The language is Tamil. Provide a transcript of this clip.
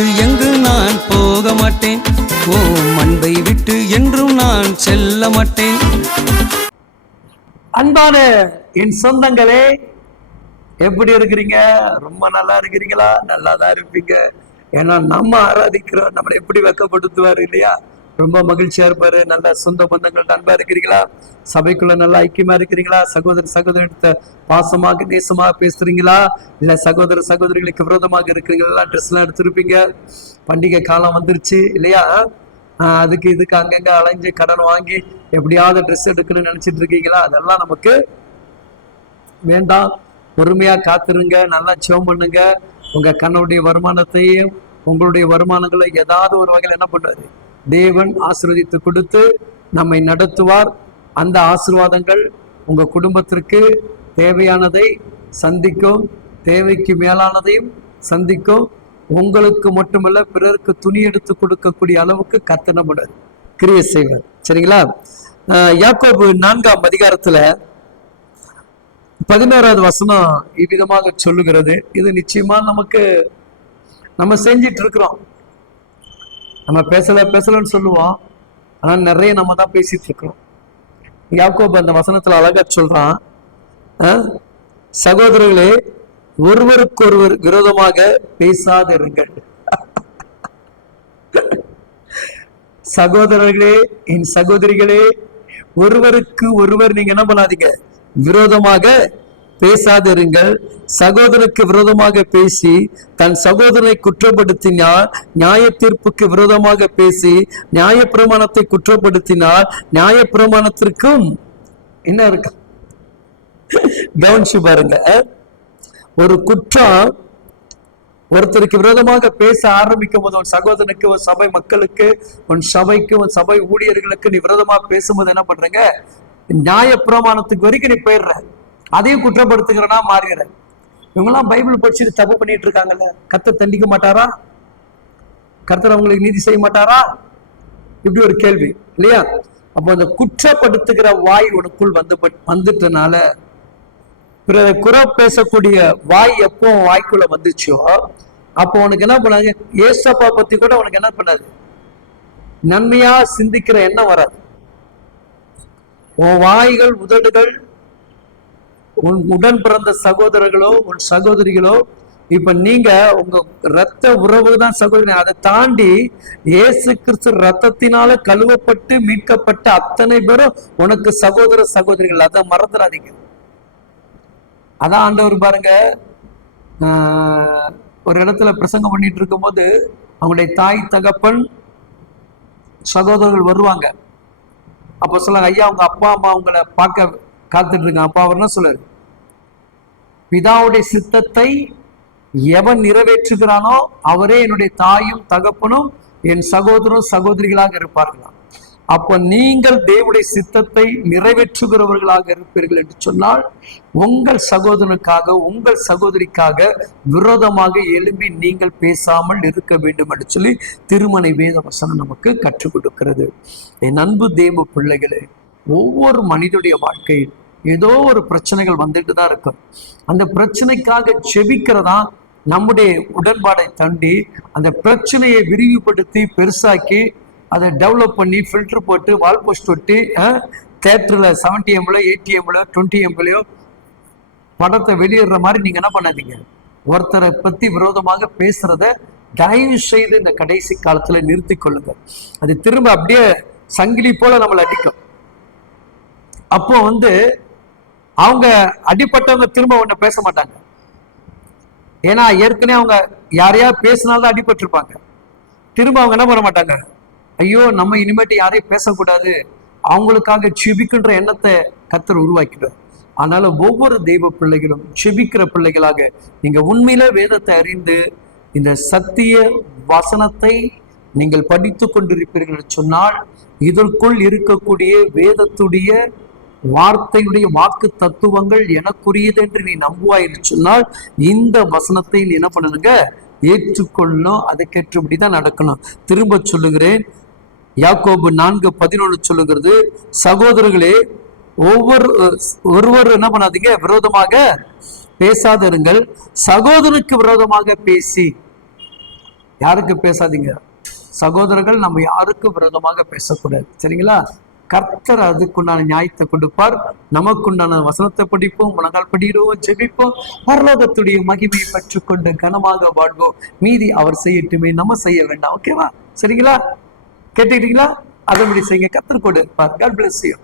விட்டு எங்கு நான் போக மாட்டேன்? ஓ அன்பை விட்டு என்றும் நான் செல்ல மாட்டேன். அன்பான என் சொந்தங்களே எப்படி இருக்கிறீங்க? ரொம்ப நல்லா இருக்கிறீங்களா? நல்லா தான் இருப்பீங்க. ஏன்னா நம்ம ஆராதிக்கிறோம் நம்மளை எப்படி வெக்கப்படுத்துவார் இல்லையா? ரொம்ப மகிழ்ச்சியா இருப்பாரு. நல்ல சொந்த பந்தங்கள் நண்பா இருக்கிறீங்களா? சபைக்குள்ள நல்லா ஐக்கியமா இருக்கிறீங்களா? சகோதர சகோதரிட்ட பாசமாக நேசமாக பேசுறீங்களா? இல்ல சகோதர சகோதரிகளுக்கு விரோதமாக இருக்கிறீங்களா? ட்ரெஸ் எல்லாம் எடுத்திருப்பீங்க பண்டிகை காலம் வந்துருச்சு இல்லையா? அதுக்கு இதுக்கு அங்கங்க அலைஞ்சு கடன் வாங்கி எப்படியாவது ட்ரெஸ் எடுக்கணும்னு நினைச்சிட்டு இருக்கீங்களா? அதெல்லாம் நமக்கு வேண்டாம். பொறுமையா காத்துருங்க நல்லா சிவம் பண்ணுங்க. உங்க கண்ணுடைய வருமானத்தையும் உங்களுடைய வருமானங்களை ஏதாவது ஒரு வகையில் என்ன பண்றாரு தேவன் ஆசிர்வதித்து கொடுத்து நம்மை நடத்துவார். அந்த ஆசீர்வாதங்கள் உங்க குடும்பத்திற்கு தேவையானதை சந்திக்கும் தேவைக்கு மேலானதையும் சந்திக்கும். உங்களுக்கு மட்டுமல்ல பிறருக்கு துணி எடுத்து கொடுக்கக்கூடிய அளவுக்கு கத்தனப்படாது கிரியை செய்வார். சரிங்களா? யாக்கோபு நான்காம் அதிகாரத்துல பதினோராவது வசனம் இவ்விதமாக சொல்லுகிறது. இது நிச்சயமா நமக்கு நம்ம செஞ்சிட்டு இருக்கிறோம். நம்ம பேசலை பேசலன்னு சொல்லுவோம். ஆனா நிறைய நம்ம தான் பேசிட்டு இருக்கிறோம். யாக்கோபு அந்த வசனத்துல அழகா சொல்றான். ஆஹ், சகோதரர்களே ஒருவருக்கொருவர் விரோதமாக பேசாதிருங்கள். சகோதரர்களே என் சகோதரிகளே ஒருவருக்கு ஒருவர் நீங்க என்ன பண்ணாதீங்க. விரோதமாக பேசாதிருங்கள். சகோதரருக்கு விரோதமாக பேசி தன் சகோதரனை குற்றப்படுத்தினால் நியாய தீர்ப்புக்கு விரோதமாக பேசி நியாயப்பிரமாணத்தை குற்றப்படுத்தினால் நியாயப்பிரமாணத்திற்கும் என்ன இருக்கு? கவனிச்சு பாருங்க. ஒரு குற்றம் ஒருத்தருக்கு விரோதமாக பேச ஆரம்பிக்கும் போது உன் சகோதரனுக்கு உன் சபை மக்களுக்கு உன் சபைக்கு உன் சபை ஊழியர்களுக்கு நீ விரோதமா பேசும்போது என்ன பண்றீங்க? நியாய பிரமாணத்துக்கு வரைக்கும் நீ போயிடுற. அதையும் குற்றப்படுத்துகிறனா மாறிடுற இவங்கெல்லாம் பைபிள் படிச்சுட்டு தப்பு பண்ணிட்டு இருக்காங்கல்ல? கத்த தண்டிக்க மாட்டாரா? கர்த்தர் அவங்களுக்கு நீதி செய்ய மாட்டாரா? இப்படி ஒரு கேள்வி இல்லையா? அப்போ அந்த குற்றப்படுத்துகிற வாய் உனக்குள் வந்து வந்துட்டனால பிறரை குறை பேசக்கூடிய வாய் எப்போ வாய்க்குள்ள வந்துச்சோ அப்போ உனக்கு என்ன பண்ணாங்க? ஏசப்பா பத்தி கூட உனக்கு என்ன பண்ணாது நன்மையா சிந்திக்கிற எண்ணம் வராது. உன் வாய்கள் உதடுகள் உன் உடன் பிறந்த சகோதரர்களோ உன் சகோதரிகளோ இப்ப நீங்க உங்க ரத்த உறவு தான் சகோதரி அதை தாண்டி இயேசு கிறிஸ்து ரத்தத்தினால கழுவப்பட்டு மீட்கப்பட்ட அத்தனை பேரும் உனக்கு சகோதர சகோதரிகள். அதை மறந்துடாதீங்க. அதான் ஆண்டவர் பாருங்க ஆஹ், ஒரு இடத்துல பிரசங்கம் பண்ணிட்டு இருக்கும்போது அவங்களுடைய தாய் தகப்பன் சகோதரர்கள் வருவாங்க. அப்போ சொல்லாங்க ஐயா அவங்க அப்பா அம்மா அவங்கள பார்க்க காத்துட்டு இருக்கான் அப்பா அவர் என்ன சொல்றாரு? பிதாவுடைய சித்தத்தை எவன் நிறைவேற்றுகிறானோ அவரே என்னுடைய தாயும் தகப்பனும் என் சகோதரரும் சகோதரிகளாக இருப்பார்களாம் அப்ப நீங்கள் தேவனுடைய சித்தத்தை நிறைவேற்றுகிறவர்களாக இருப்பீர்கள் என்று சொன்னால் உங்கள் சகோதரனுக்காக உங்கள் சகோதரிக்காக விரோதமாக எழும்பி நீங்கள் பேசாமல் இருக்க வேண்டும் என்று சொல்லி திருமணை வேத வசனம் நமக்கு கற்றுக் கொடுக்கிறது. என் அன்பு தேவ பிள்ளைகளே ஒவ்வொரு மனிதனுடைய வாழ்க்கையில் ஏதோ ஒரு பிரச்சனைகள் வந்துட்டு தான் இருக்கும் அந்த பிரச்சனைக்காக செபிக்கிறதா நம்முடைய உடன்பாடை தண்டி அந்த பிரச்சனையை விரிவுபடுத்தி பெருசாக்கி அதை டெவலப் பண்ணி ஃபில்டர் போட்டு வால் போஸ்ட் ஒட்டி தேட்டரில் செவன்டி எம்ல எயிட்டி எம்ல டுவெண்ட்டி எம்லையோ படத்தை வெளியிடுற மாதிரி நீங்க என்ன பண்ணாதீங்க. ஒருத்தரை பற்றி விரோதமாக பேசுறத தயவு செய்து இந்த கடைசி காலத்தில் நிறுத்தி கொள்ளுங்க. அது திரும்ப அப்படியே சங்கிலி போல நம்மளை அடிக்கும். அப்போ வந்து அவங்க அடிப்பட்டவங்க திரும்ப ஒண்ணு பேச மாட்டாங்க. ஏன்னா ஏற்கனவே அவங்க யாரையா பேசினால்தான் அடிபட்டிருப்பாங்க. திரும்ப அவங்க என்ன பண்ண மாட்டாங்க? ஐயோ நம்ம இனிமேட்டு யாரையும் பேசக்கூடாது. அவங்களுக்காக செபிக்கின்ற எண்ணத்தை கத்தர் உருவாக்கிடும் அதனால ஒவ்வொரு தெய்வ பிள்ளைகளும் செபிக்கிற பிள்ளைகளாக நீங்க உண்மையில வேதத்தை அறிந்து இந்த சத்திய வசனத்தை நீங்கள் படித்து கொண்டிருப்பீர்கள் சொன்னால் இதற்குள் இருக்கக்கூடிய வேதத்துடைய வார்த்தையுடைய வாக்கு தத்துவங்கள் எனக்குரியது என்று நீ நம்புவாய் என்று சொன்னால் இந்த வசனத்தை நீ என்ன பண்ணணுங்க? ஏற்றுக்கொள்ளணும் அதுக்கேற்றபடி தான் நடக்கணும். திரும்ப சொல்லுகிறேன். யாக்கோபு நான்கு பதினொன்று சொல்லுகிறது சகோதரர்களே ஒவ்வொரு ஒருவர் என்ன பண்ணாதீங்க விரோதமாக பேசாதிருங்கள். சகோதரனுக்கு விரோதமாக பேசி. யாருக்கு பேசாதீங்க? சகோதரர்கள் நம்ம யாருக்கும் விரோதமாக பேசக்கூடாது. சரிங்களா? கர்த்தர் அதுக்குண்டான நியாயத்தை கொடுப்பார் நமக்குண்டான வசனத்தை படிப்போம் முழங்கால் படிடுவோம் ஜெபிப்போம். பரலோகத்துடைய மகிமையை பெற்றுக்கொண்டு கனமாக வாழ்வோம். மீதி அவர் செய்யட்டுமே நம்ம செய்ய வேண்டாம். ஓகேவா சரிங்களா? கேட்டுக்கிட்டீங்களா? அதன்படி செய்யுங்க. கத்தர் கொடு இருப்பார் காட் பிளஸ் யூ